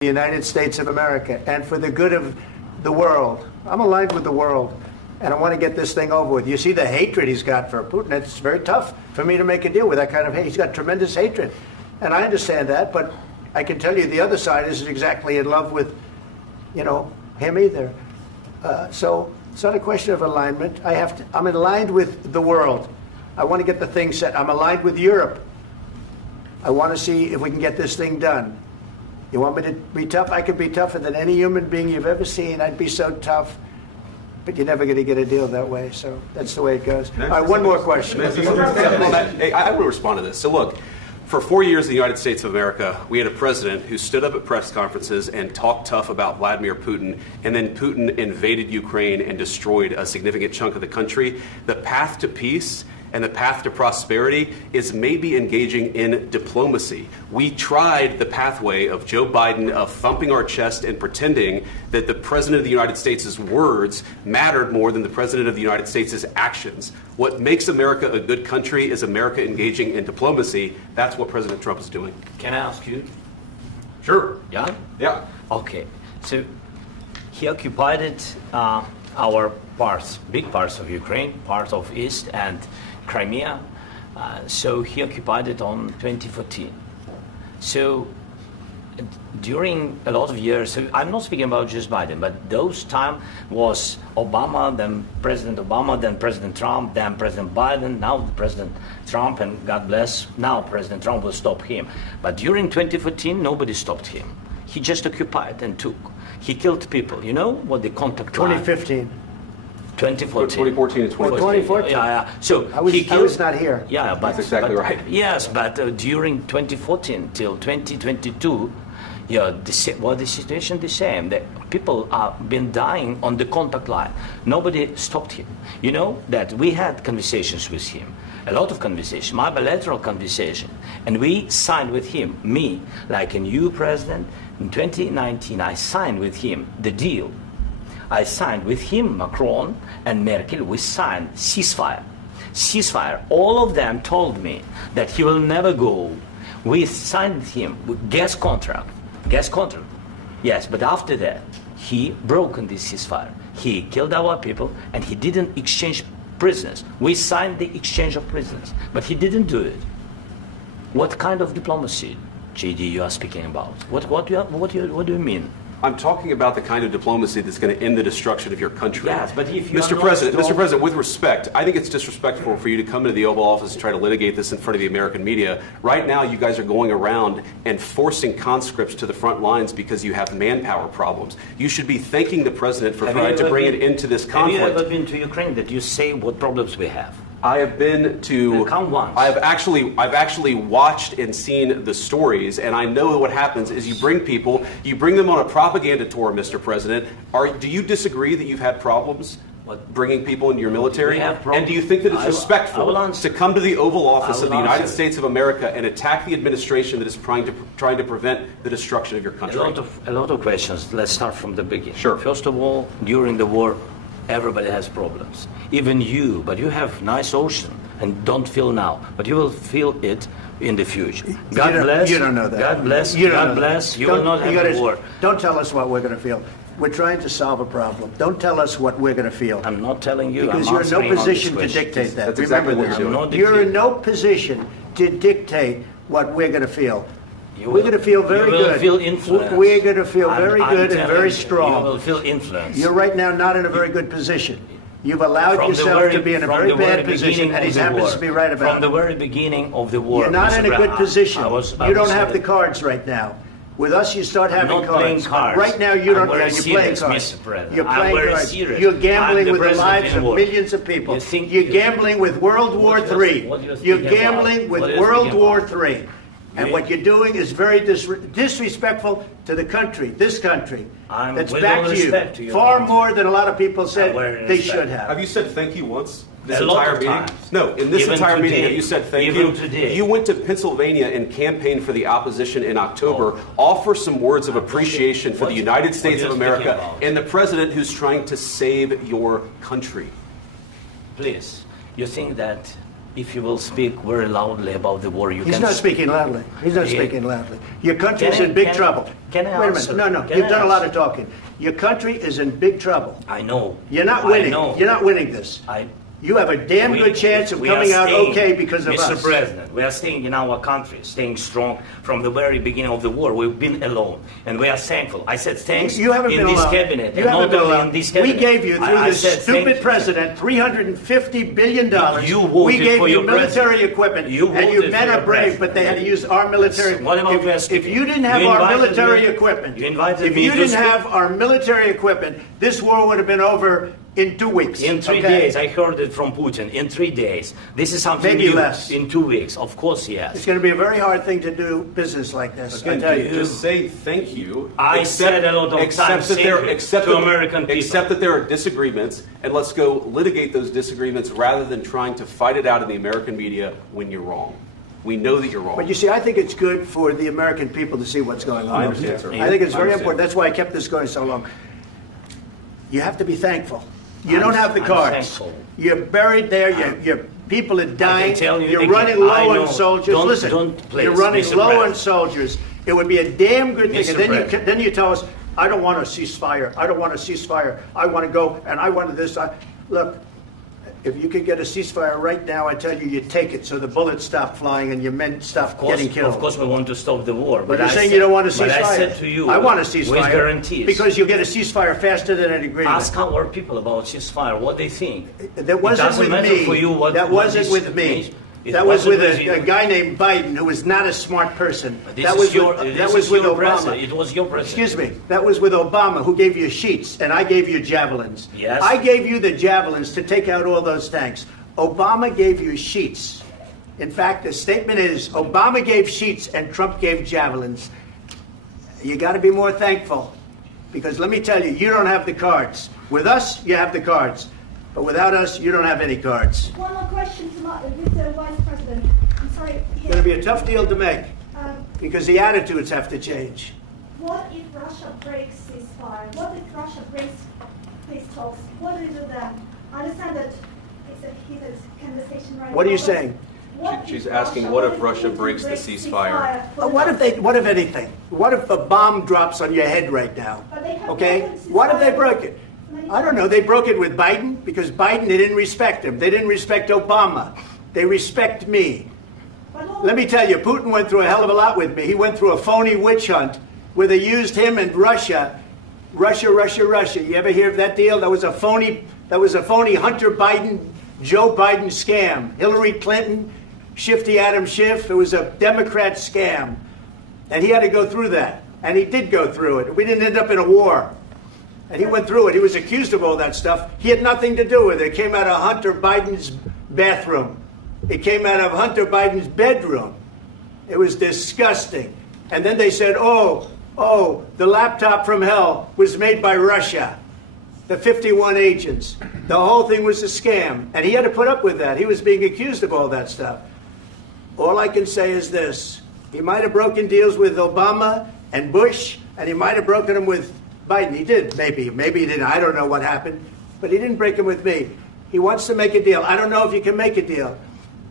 the United States of America and for the good of the world. I'm aligned with the world, and I want to get this thing over with. You see the hatred he's got for Putin. It's very tough for me to make a deal with that kind of hate. He's got tremendous hatred, and I understand that, but I can tell you the other side isn't exactly in love with, him either. So it's not a question of alignment. I'm aligned with the world. I want to get the thing set. I'm aligned with Europe. I want to see if we can get this thing done. You want me to be tough? I could be tougher than any human being you've ever seen. I'd be so tough. But you're never going to get a deal that way. So that's the way it goes. All right, one more question. Hey, I will respond to this. So look, for 4 years in the United States of America, we had a president who stood up at press conferences and talked tough about Vladimir Putin, and then Putin invaded Ukraine and destroyed a significant chunk of the country. The path to peace and the path to prosperity is maybe engaging in diplomacy. We tried the pathway of Joe Biden of thumping our chest and pretending that the President of the United States' words mattered more than the President of the United States' actions. What makes America a good country is America engaging in diplomacy. That's what President Trump is doing. Can I ask you? Sure. Yeah? Yeah. Okay. So he occupied our parts, big parts of Ukraine, parts of East and Crimea. So he occupied it on 2014. So during a lot of years, so I'm not speaking about just Biden, but those time was Obama, then President Obama, then President Trump, then President Biden, now President Trump, and God bless, now President Trump will stop him. But during 2014, nobody stopped him. He just occupied and took. He killed people. You know what the contact 2015. 2014. 2014 and 2014. Yeah. So I was not here. Yeah, but that's exactly right. Yes, but during 2014 till 2022, the situation the same. The people have been dying on the contact line. Nobody stopped him. You know that we had conversations with him, a lot of conversations, my bilateral conversation, and we signed with him. Me, like a new president in 2019, I signed with him the deal. I signed with him, Macron and Merkel, we signed ceasefire. Ceasefire. All of them told me that he will never go. We signed with him with gas contract. Gas contract. Yes, but after that, he broke this ceasefire. He killed our people and he didn't exchange prisoners. We signed the exchange of prisoners, but he didn't do it. What kind of diplomacy, JD, you are speaking about? What do you mean? I'm talking about the kind of diplomacy that's going to end the destruction of your country. Yes, but if you Mr. President, with respect, I think it's disrespectful for you to come into the Oval Office and try to litigate this in front of the American media. Right now, you guys are going around and forcing conscripts to the front lines because you have manpower problems. You should be thanking the President for trying to bring it into this conflict. Have you ever been to Ukraine that you say what problems we have? I have been to. Count once. I've actually watched and seen the stories, and I know what happens is you bring them on a propaganda tour, Mr. President. Do you disagree that you've had problems bringing people into your military? And do you think that it's respectful to come to the Oval Office of the United States of America and attack the administration that is trying to prevent the destruction of your country? A lot of questions. Let's start from the beginning. Sure. First of all, during the war, everybody has problems. Even you, but you have nice ocean and don't feel now, but you will feel it in the future. God bless. You don't know that. God bless. God bless. You will not have a war. Don't tell us what we're going to feel. We're trying to solve a problem. Don't tell us what we're going to feel. I'm not telling you. Because you're in no position to dictate that. That's exactly what you're doing. You're in no position to dictate what we're going to feel. We're going to feel very good. You will feel influence. We're going to feel very good and very strong. You will feel influence. You're right now not in a very good position. You've allowed yourself to be in a very bad position, and he happens to be right about it. From the very beginning of the war. You're not in a good position. You don't have the cards right now. With us, you start having cards. Right now, you don't. You're playing cards. You're playing cards. You're gambling with the lives of millions of people. You're gambling with World War III. You're gambling with World War III. And what you're doing is very disrespectful to the country, this country, that's back to you, far more than a lot of people said they should have. Have you said thank you once? This entire meeting? No, in this entire meeting, have you said thank you? You went to Pennsylvania and campaigned for the opposition in October. Offer some words of appreciation for the United States of America and the president who's trying to save your country. Please, you think that if you will speak very loudly about the war, you He's can. not speaking loudly. He's not Yeah. speaking loudly. Your country is Can I- in big can I- trouble. can I Wait a answer? minute. No, Can you've I done a lot answer? of talking. Your country is in big trouble. I know. You're not I winning. know. You're not winning this. You have a damn good chance of we are coming out staying, okay because of Mr. us. President, we are staying in our country, staying strong from the very beginning of the war. We've been alone, and we are thankful. I said thanks You haven't in been this alone. cabinet, You and haven't not been only alone. in this We cabinet. gave you, through I this said stupid thank you. president, $350 billion. You voted we gave for you your military president. equipment, You and you voted men for are your brave, president. but they had to use our military. What about If you didn't have You our invited military me- equipment, you invited if me you to didn't speak. have our military equipment, this war would have been over in 2 weeks. In 3 okay? days, I heard it from Putin. In 3 days, this is something Maybe new. less. In 2 weeks, of course, yes. It's going to be a very hard thing to do business like this. I Again, tell you. just say thank you. I said a lot of accept times that thank there, you accept to that- American people. Accept that there are disagreements, and let's go litigate those disagreements rather than trying to fight it out in the American media when you're wrong. We know that you're wrong. But you see, I think it's good for the American people to see what's going on. I understand, sir. I think it's I very understand. important. That's why I kept this going so long. You have to be thankful. You I'm- don't have the I'm cards. thankful. You're buried there. Your people are dying. tell you You're again, running I low know. on soldiers. Don't- Listen, don't please, you're running Mr. low on President. soldiers. It would be a damn good thing. Mr. And then President. then you tell us, I don't want a ceasefire. I don't want a ceasefire. I want to go and I want this. Look, if you could get a ceasefire right now, I tell you, you take it so the bullets stop flying and your men stop getting killed. Of course, we want to stop the war. But you're saying you don't want a ceasefire. But I said to you, I want a ceasefire. with guarantees. Because you'll get a ceasefire faster than an agreement. Ask our people about ceasefire, what they think. That wasn't it doesn't with matter me. for you what, that what wasn't this with me. means. It That was wasn't with you. a guy named Biden, who was not a smart person. This That is was your, with, this that was is with your Obama. president. It was your president. Excuse me. That was with Obama, who gave you sheets, and I gave you javelins. Yes. I gave you the javelins to take out all those tanks. Obama gave you sheets. In fact, the statement is Obama gave sheets and Trump gave javelins. You got to be more thankful, because let me tell you, you don't have the cards. With us, you have the cards, but without us, you don't have any cards. One more question to Mr. Vice President. I'm sorry. It's going to be a tough deal to make, because the attitudes have to change. What if Russia breaks ceasefire? What if Russia breaks peace talks? What do you do then? I understand that it's a heated conversation right now. What are you but saying? what She's if asking, what if Russia breaks the ceasefire? What if anything? What if a bomb drops on your head right now? But they have Okay? broken What if they ceasefire. broke it? I don't know. They broke it with Biden because Biden, they didn't respect him. They didn't respect Obama. They respect me. Let me tell you, Putin went through a hell of a lot with me. He went through a phony witch hunt where they used him and Russia. Russia. You ever hear of that deal? That was a phony Hunter Biden, Joe Biden scam. Hillary Clinton, Shifty Adam Schiff. It was a Democrat scam. And he had to go through that. And he did go through it. We didn't end up in a war. And he went through it. He was accused of all that stuff. He had nothing to do with it. It came out of Hunter Biden's bathroom. It came out of Hunter Biden's bedroom. It was disgusting. And then they said, oh, the laptop from hell was made by Russia. The 51 agents. The whole thing was a scam. And he had to put up with that. He was being accused of all that stuff. All I can say is this. He might have broken deals with Obama and Bush, and he might have broken them with Biden. He did, maybe. Maybe he didn't. I don't know what happened. But he didn't break them with me. He wants to make a deal. I don't know if you can make a deal.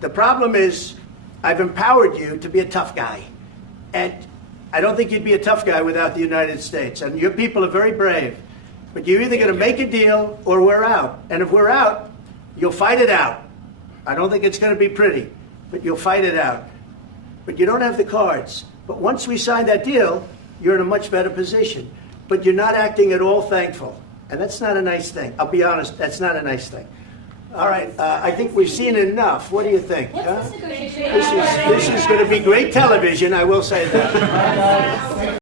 The problem is, I've empowered you to be a tough guy. And I don't think you'd be a tough guy without the United States. And your people are very brave. But you're either going to make a deal or we're out. And if we're out, you'll fight it out. I don't think it's going to be pretty, but you'll fight it out. But you don't have the cards. But once we sign that deal, you're in a much better position. But you're not acting at all thankful. And that's not a nice thing. I'll be honest, that's not a nice thing. All right, I think we've seen enough. What do you think? What's this negotiation? This is going to be great television, I will say that.